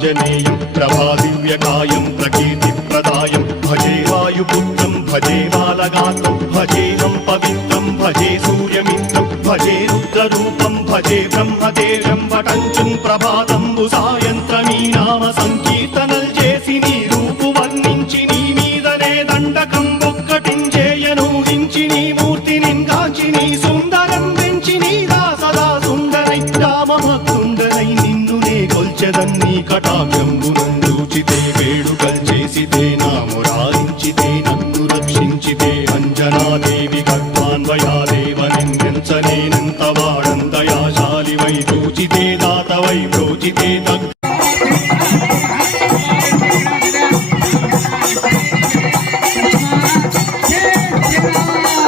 ఆంజనేయం ప్రభాదివ్యకాయం ప్రకీర్తిప్రదాయం భజే వాయుపుత్రం భజే బాలగాత్రం భజేహం పవిత్రం భజే సూర్యమిత్రం భజే రుద్రరూపం భజే బ్రహ్మదేవం వటంచుం ప్రభాతంబు సాయంత్రమీ నామ సంకీర్తనల్ చేసి నీ రూపు వర్ణించి నీ మీదనే దండకం ఒక్కటించేయనూహించి నీ మూర్తిని గాంచి నీ